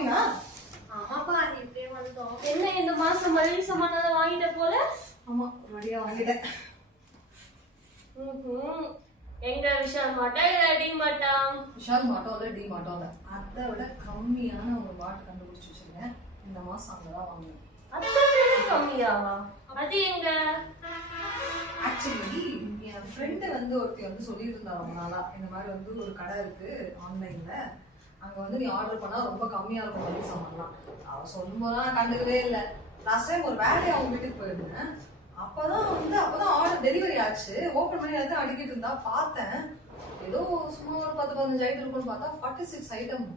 ஷாப்பிங்கா? ஆமாப்பா இப்படியே வந்தோம். என்ன இந்த மாசம் மளிகை சாமான் வாங்கிட்ட போல? ஆமா ரெடியா வாங்கிட்டேன். எங்க விஷால் மாட்டா இல்ல டி மாட்டா? விஷால் மாட்டோ இல்ல டி மாட்டோ இல்ல, அதை விட கம்மியான ஒரு மார்ட் கண்டுபிடிச்சு வச்சிருக்கேன். இந்த மாசம் அங்கதான் வாங்குவேன். அது கம்மியாவா? அது எங்க? ஆக்சுவலி என் ஃப்ரெண்டு வந்து ஒருத்தி வந்து சொல்லிட்டு இருந்தா ரொம்ப நாளா, இந்த மாதிரி வந்து ஒரு கடை இருக்கு ஆன்லைன்ல, அங்க வந்து நீ ஆர்டர் பண்ணா ரொம்ப கம்மியா இருக்கும் மளிகை சாமான்லாம். அவ சொல்லும் போதெல்லாம் நான் கண்டுக்கவே இல்லை. லாஸ்ட் டைம் ஒரு வேலையை அவங்க வீட்டுக்கு போயிருந்தேன். அப்பதான் ஆர்டர் டெலிவரி ஆச்சு. ஓப்பன் பண்ணி எடுத்து அடிக்கிட்டு இருந்தா பார்த்தேன். ஏதோ சும்மா ஒரு 10-15 ஐட்டம் இருக்குன்னு பார்த்தா 46 ஐட்டம்.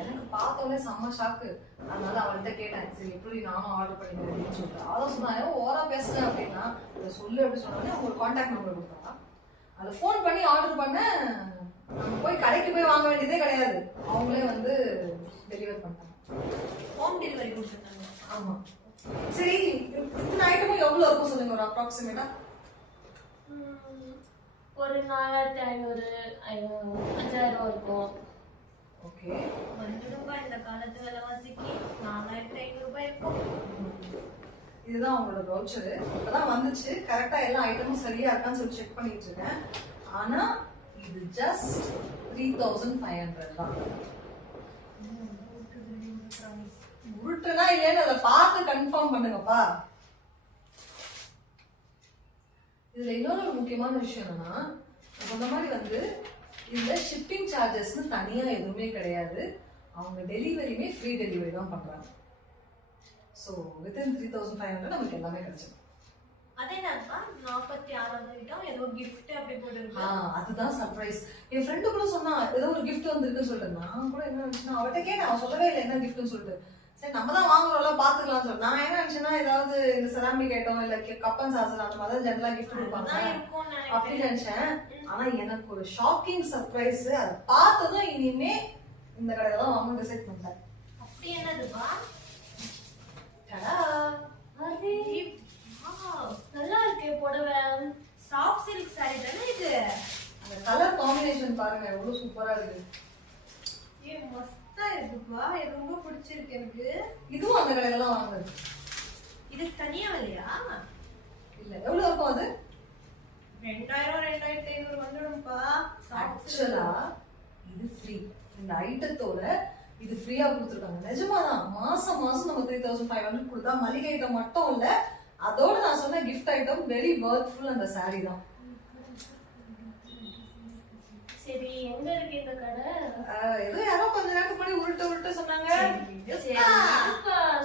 எனக்கு பார்த்தோன்னே செம்ம ஷாக்கு. அதனால அவள்கிட்ட கேட்டேன், சரி எப்படி நானும் ஆர்டர் பண்ணிக்கிறேன் அப்படின்னு சொல்லிட்டு. அதான் சொன்னாங்க ஓரா பேசுறேன் அப்படின்னா இதை சொல்லு அப்படின்னு சொன்னாலே அவங்க ஒரு கான்டாக்ட் நம்பர் கொடுத்தாங்க. அதை ஃபோன் பண்ணி ஆர்டர் பண்ண, நம்ம போய் கடைக்கு போய் வாங்க வேண்டியதே கிடையாது, அவங்களே வந்து டெலிவர் பண்ணிட்டாங்க. ஹோம் டெலிவரி கொடுத்துருந்தாங்க. ஆமா. சரி, இத்தனை ஐட்டமும் எவ்வளவு இருக்கும் சொல்லுங்க ஒரு அப்ராக்சிமேட்டா? ஒரு 4500 5000 இருக்கும். ஓகே. வந்துடும்பா இந்த காலத்து விலைவாசிக்கு 4500 ரூபாய் இருக்கும். இதுதான் அவங்களோட வவுச்சர். இப்பதான் வந்துச்சு. கரெக்டா எல்லா ஐட்டமும் சரியா இருக்கான்னு சொல்லி செக் பண்ணிட்டு இருக்கேன். ஆனா இது ஜஸ்ட் 3500 தான். உருட்டுனா இல்லைன்னு அதை பார்த்து கன்ஃபார்ம் பண்ணுங்கப்பா. இதுல இன்னொரு முக்கியமான விஷயம் என்னன்னா, இந்த மாதிரி வந்து இதுல ஷிப்பிங் சார்ஜஸ்னு தனியா எதுவுமே கிடையாது. அவங்க டெலிவரியுமே ஃப்ரீ டெலிவரி தான் பண்றாங்க. ஸோ வித்தின் 3500 நமக்கு எல்லாமே கிடைச்சிடும். அதே என்னப்பா 46வது ஐட்டம் ஏதோ கிஃப்ட் அப்படி போட்டுருக்கு. அதுதான் சர்ப்ரைஸ். என் ஃப்ரெண்டு கூட சொன்னா ஏதோ ஒரு கிஃப்ட் வந்திருக்குன்னு சொல்லிட்டு, நான் கூட என்ன நினைச்சேன்னா அவட்ட கேட்டேன், அவன் சொல்லவே இல்லை என்ன கிஃப்ட்னு சொல்லிட்டு. சரி நம்ம தான் வாங்குறோம்ல பாத்துக்கலாம்னு சொல்லி நான் என்ன நினைச்சேன்னா ஏதாவது இந்த செராமிக் ஐட்டம் இல்ல கப்பன் சாசர் அந்த மாதிரி ஜெனரலா கிஃப்ட் கொடுப்பாங்க அப்படின்னு நினைச்சேன். ஆனா எனக்கு ஒரு ஷாக்கிங் சர்ப்ரைஸ். அதை பார்த்ததும் இனிமே இந்த கடையில தான் வாங்க டிசைட் பண்ணேன். அப்படி என்னதுப்பா? நல்லா இருக்கே புடவை. சாஃப்ட் சில்க் சாரி தானே இது? அந்த கலர் காம்பினேஷன் பாருங்க எவ்வளவு சூப்பரா இருக்கு. மஸ்தா இருக்குப்பா, எனக்கு ரொம்ப பிடிச்சிருக்கு எனக்கு. இதுவும் அந்த கடையில தான் வாங்குறது. இது தனியா இல்லையா? இல்ல எவ்வளவு இருக்கும் அது? 2000-2500 வந்துடும்பா. ஆக்சுவலா இது ஃப்ரீ. இந்த ஐட்டத்தோட இது ஃப்ரீயா கொடுத்துருக்காங்க. நிஜமாதான் மாசம் மாசம் நம்ம 3500 கொடுத்தா மளிகை ஐட்டம் மட்டும் இல்ல, அதோட நான் சொன்ன கிஃப்ட் ஐட்டம் வெரி வர்த்ஃபுல் அந்த சாரி தான். சரி எங்க இருக்கு இந்த கடை? ஏதோ யாரோ கொஞ்ச நேரத்துக்கு முன்னாடி உருட்டு சொன்னாங்க.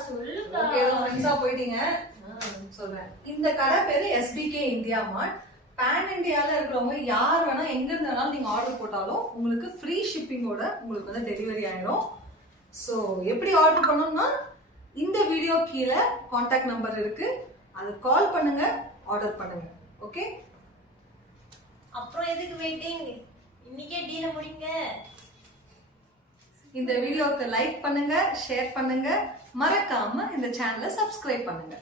சொல்லுப்பா. ஏதோ ஃப்ரெண்ட்ஸா போயிட்டீங்க சொல்றேன். இந்த கடை பேரு SBK இந்தியா மார்ட். பேன் இந்தியால இருக்கிறவங்க யார் வேணா எங்க இருந்து வேணாலும் நீங்க ஆர்டர் போட்டாலும் உங்களுக்கு ஃப்ரீ ஷிப்பிங்கோட உங்களுக்கு வந்து டெலிவரி ஆயிடும். ஸோ எப்படி ஆர்டர் பண்ணணும்னா இந்த வீடியோ கீழே கான்டாக்ட் நம்பர் இருக்கு, அது கால் பண்ணுங்க, ஆர்டர் பண்ணுங்க. ஓகே, அப்புறம் எதுக்கு வெயிட்டிங்? இன்னைக்கே டீல முடிங்க. இந்த வீடியோக்கு லைக் பண்ணுங்க, ஷேர் பண்ணுங்க, மறக்காம இந்த சேனலை சப்ஸ்கிரைப் பண்ணுங்க.